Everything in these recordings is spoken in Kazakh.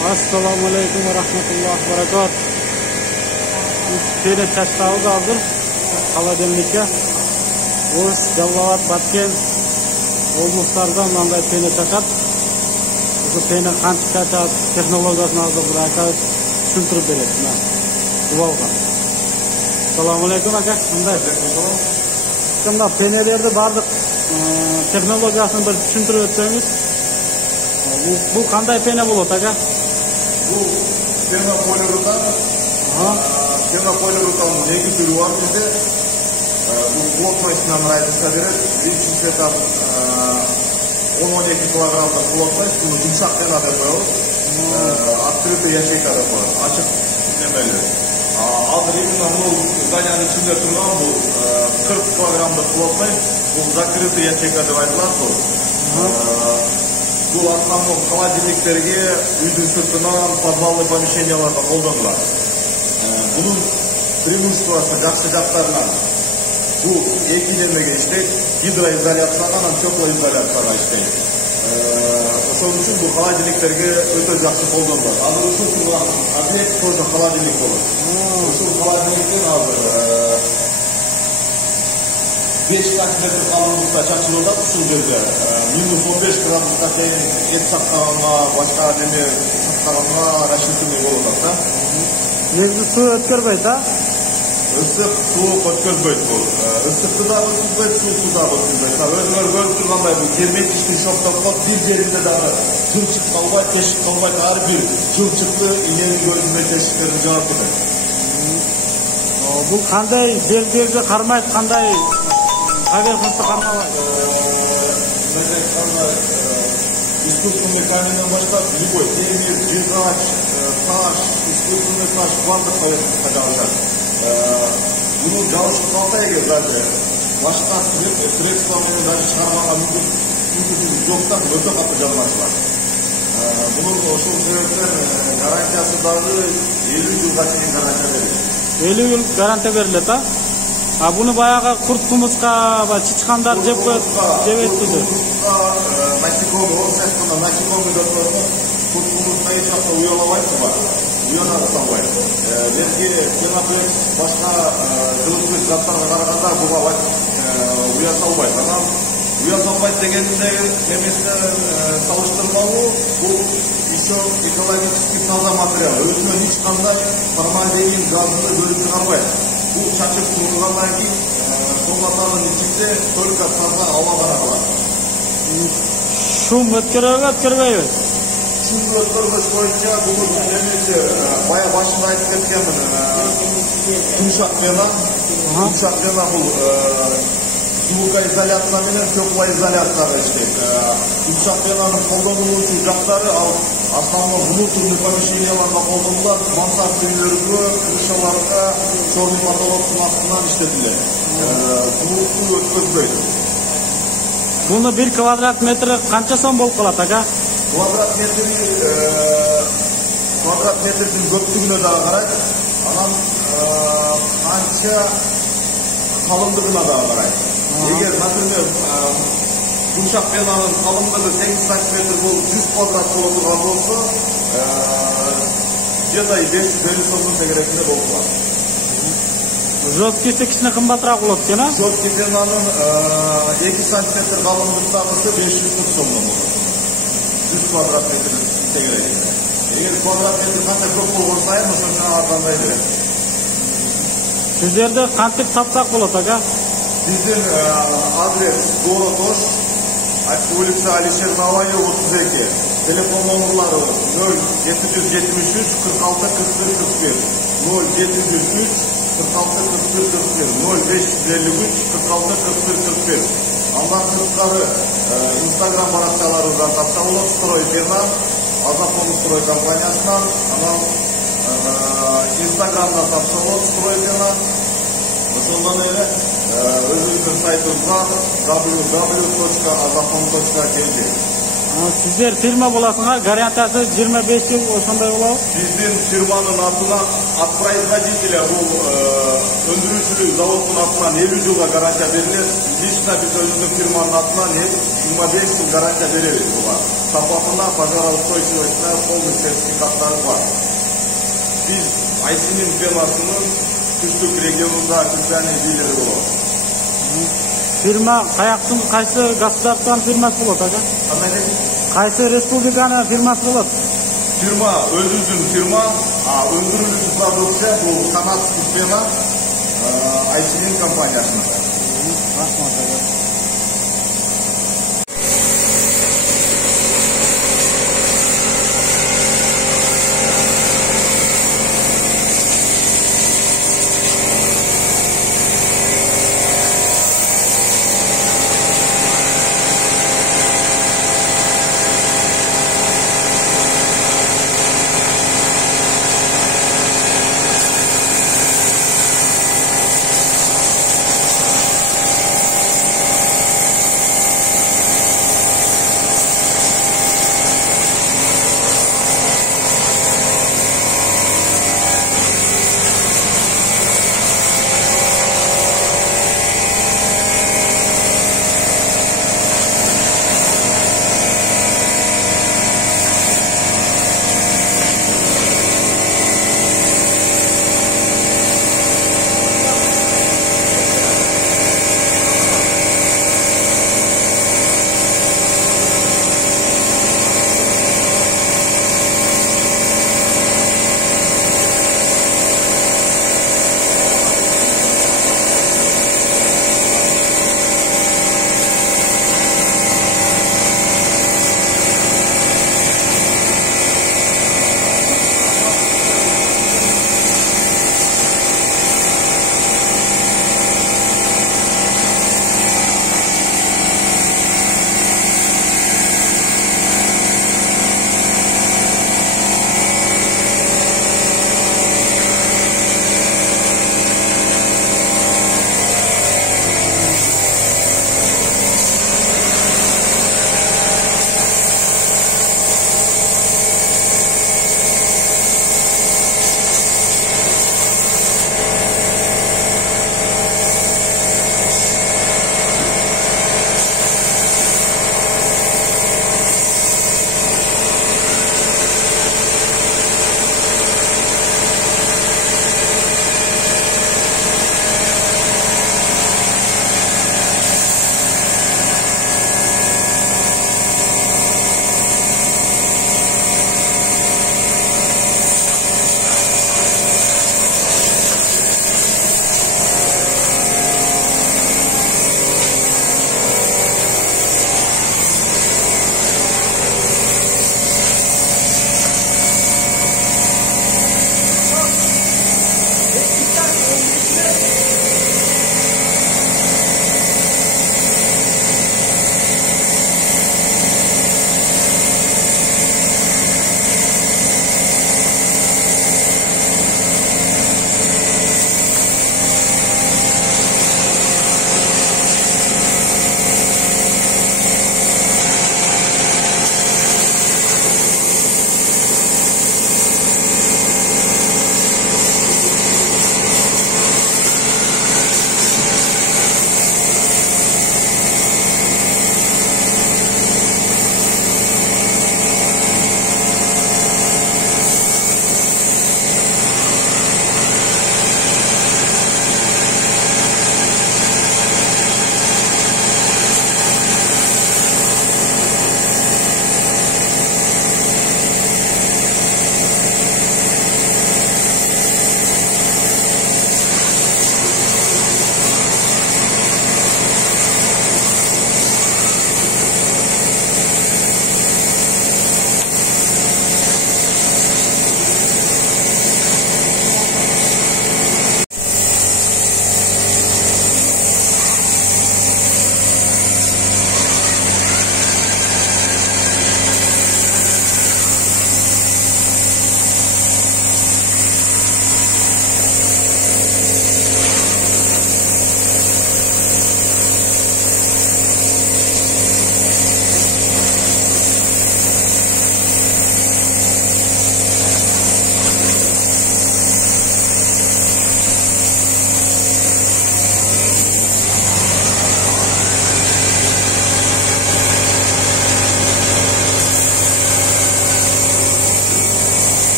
Assalamu alaikum wa rahmatullahi wa barakatuh. Pene çaştağız hazır. Kala demlikке. Oş, Жаллабад, Баткен облыстардан мындай пене чачат. Ошо пене кантип чачат технологиясын азыр бир ака түшүндүрүп берет. Мына убалга. Assalamu alaikum aka. Мындай. Мына пенелерди бардык технологиясын бир түшүндүрүп өтсөңүз. Бул кандай пене болот ага? Бул термополиуретан. Термополиуретан эки түрү бар bizde. Бул плотностьтан разница берет. Биринчиси там 10-12 килограммдык плотность, буну жумшак пена деп коебуз. Открытый ячейка деп коебуз. Ачык немели. Азыр именно бул зданиянын ичинде турган бул 40 килограммдык плотность, бул закрытый ячейка деп айтылат бул. Бул основном холодильниктерге, үйдүн сыртынан, подвалный помещенияларда колдонулат. Бунун преимуществосы жакшы жактарынан бул эки немеге иштейт, гидроизоляцияга, анан теплоизоляцияга иштейт. Ошон үчүн бул холодильниктерге өтө жакшы колдонулат. Азыр ушул турган объект тоже холодильник болот. Ушул холодильниктен азыр 5 сантиметр калыңдыкта чачылып атат ушул жерде. Минус 15 градуска чейин эт сактаганга, башка неме сактаганга рассчитанный болуп атат да. Негизи суу өткөрбөйт, а? Ысык суук өткөрбөйт бул. Ысыкты да өткөрбөйт, суукты да өткөрбөйт. Өзүңөр көрүп тургандай бул герметичный шоктоп коюп, бир жеринде дагы жылчык калбайт, тешик калбайт, ар бир жылчыкты иненин көзүнө тешиктерин жаап кетет. Бул кандай белгиге кармайт, кандай поверхностьты кармабайт? Искусственный каменьден баштап, любой темир, жигач, таш, искусственный таш бардык поверхностька жабышат. Bunu жабышып калса эгер даже башка средства менен даже чыгарганга мүмкүнчүлүк жок да, өтө катуу жабылат. Бунун ошол себептен гарантиясы дагы 50 жылга чейин гарантия берилет. 50 жыл гарантия берилет, а? Буну баягы курт кумурска, чычкандар жеп коет, жебейт түзү. Насекомый, орусча айтканда насекомый деп коебуз. Курт кумурска эч убакта уялабайт да, уяна салбайт. Белки пеноплекс башка жылыткыч заттарга караганда буга уя салбайт. Анан уя салбайт дегенде немесине салыштырмалуу, бул еще экологически таза материал. Өзүнөн эч кандай формальдегин газды бөлүп чыгарбайт. Бул чачып тургандан кийин комнатанын ичинде только таза аба гана калат. Шум өткөрбөйбү? Шум өткөрбөш боюнча бул немеси бая башында айтып кеткенмин. Жумшак пена бул звукоизоляция менен теплоизоляцияга иштейт. Жумшак пенанын колдонулуучу жактары ал основном внутренний помещенияларда колдонулат, мансард үйлөргө, крышаларга, черный потолоктун астынан иштетилет. Звукту өткөзбөйт. Буну 1 квадрат метри канча сом болуп калат ага? Квадрат метрдин көптүгүнө дагы карайт. Анан канча калыңдыгына дагы карайт. Эгер, например, жумшак пенанын калыңдыгы 8 сантиметр болуп 100 квадрат боло турган болсо, где-то 500 сомдун тегересинде болуп калат. Жесткийси кичине кымбатыраак болот экен, а? Жесткий пенанын 2 сантиметр калыңдыктагысы 540 сомдон болот. 100 квадрат метр тегересинде. Эгер квадрат метр канча көп болгон сайын ошончо арзандай берет. Сиздерди кантип тапсак болот ага? Биздин адрес город Ош, улица Алишер Наваев 32. Телефон номерлары 0773 46 41 41, 0703 46 41 41, 0553 46 41 41. Андан сырткары Instagram баракчаларыбыздан тапса болот, Строй пена, Азапон строй компаниясынан, анан Instagramдан тапса болот, Строй пена. Ошондон эле өзүбүздүн сайтыбызга www.azapon.kz. Sizler firma боласыңар, гарантиясы 25 жыл ошондой болобу? Биздин фирманын атына от производителя бул өндүрүүчүлүк заводдун атынан 50 жылга гарантия берилет. Лично биз өзүбүздүн фирманын атынан 25 жыл гарантия беребиз буга. Сапасына, пожароустойчивостуна полный сертификаттары бар. Биз Айсинин фирмасынын түштүк регионунда Түркиянын лидери болобуз. Firma qayсы государствонун фирмасы болот ага? Qayсы республиканын фирмасы болот? Фирма өзүбүздүн фирма, өндүрүүчү продукция бул канат система Айсинин компаниясынын.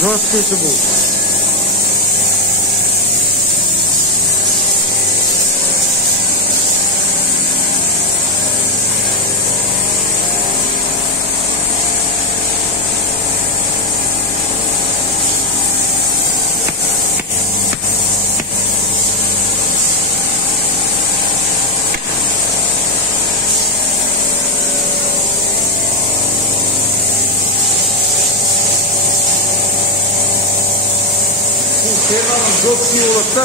жесткийsi bu. Fermanın жесткий болса,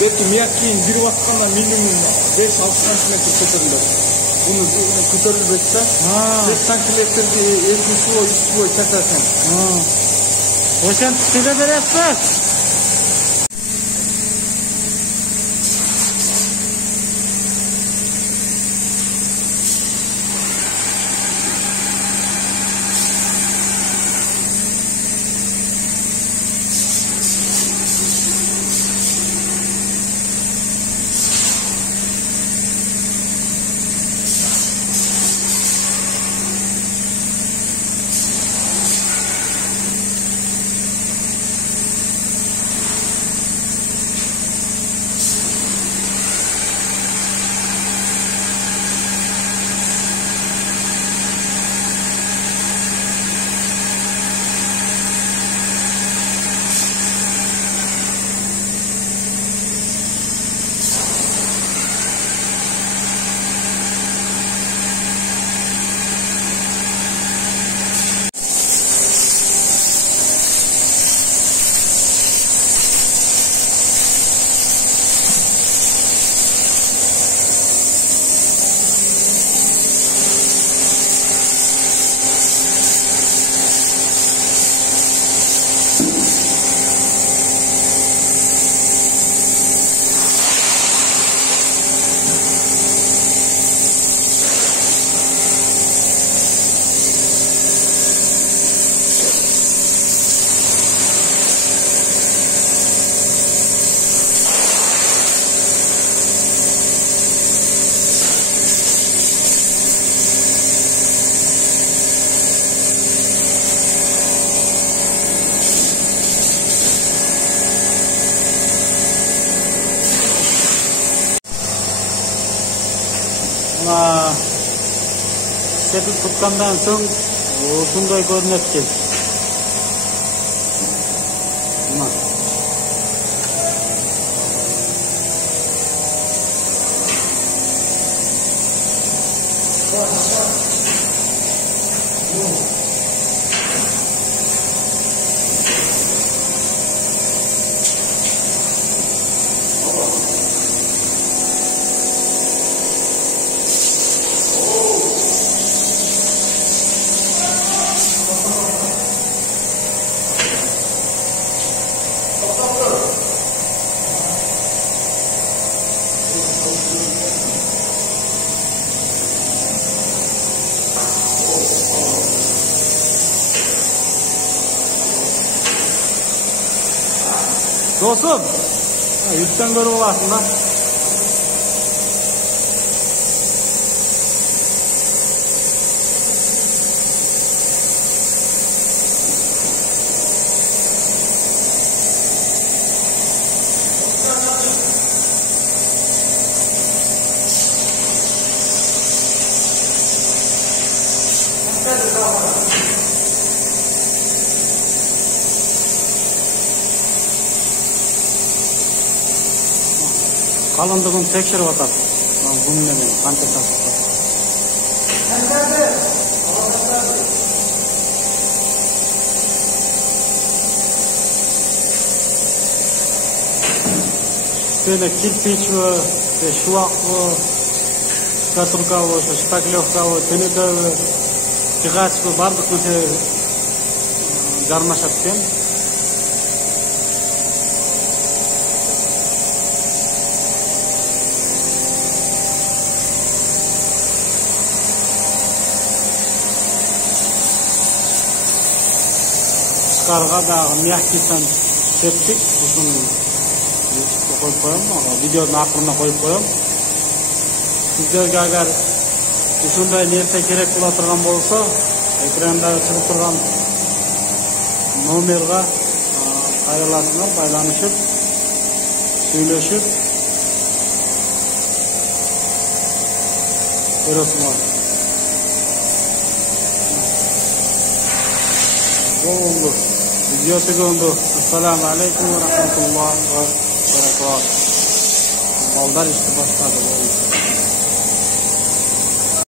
belki miyakkiyin bir vatkanda minimum 5-6 santimetr көтеріледі. Bunu көтерілбесе, 5 santimetrді elki suvoy çakarsın. Oşan size beresiz. Sepip tutkandan soң ушундай көрүнөт экен. Dostum, üstten görüp olasın da. Kalınlığını tekşirip atar. Bunun ne demek? Kanka tasıklar. Böyle kirpiç ve şuvak ve katurka ve şpaklevka ve teneke ve tıgaç ve bardık mesela jarmaşat ken. Karga da miyakkisan septik, bunu koyup koyalım, videonun akırına koyup koyalım. Sizlerge agar ушундай нерсе керек боло турган болсо, экранда чыгып турган номерге ayrılasınlar, baylanışıp, söyleşip, görüyorsunuz. Oldu. Video tükendi. Assalamu alaikum ve rahmetullahi ve berekatuhu. Mallar işte başladı.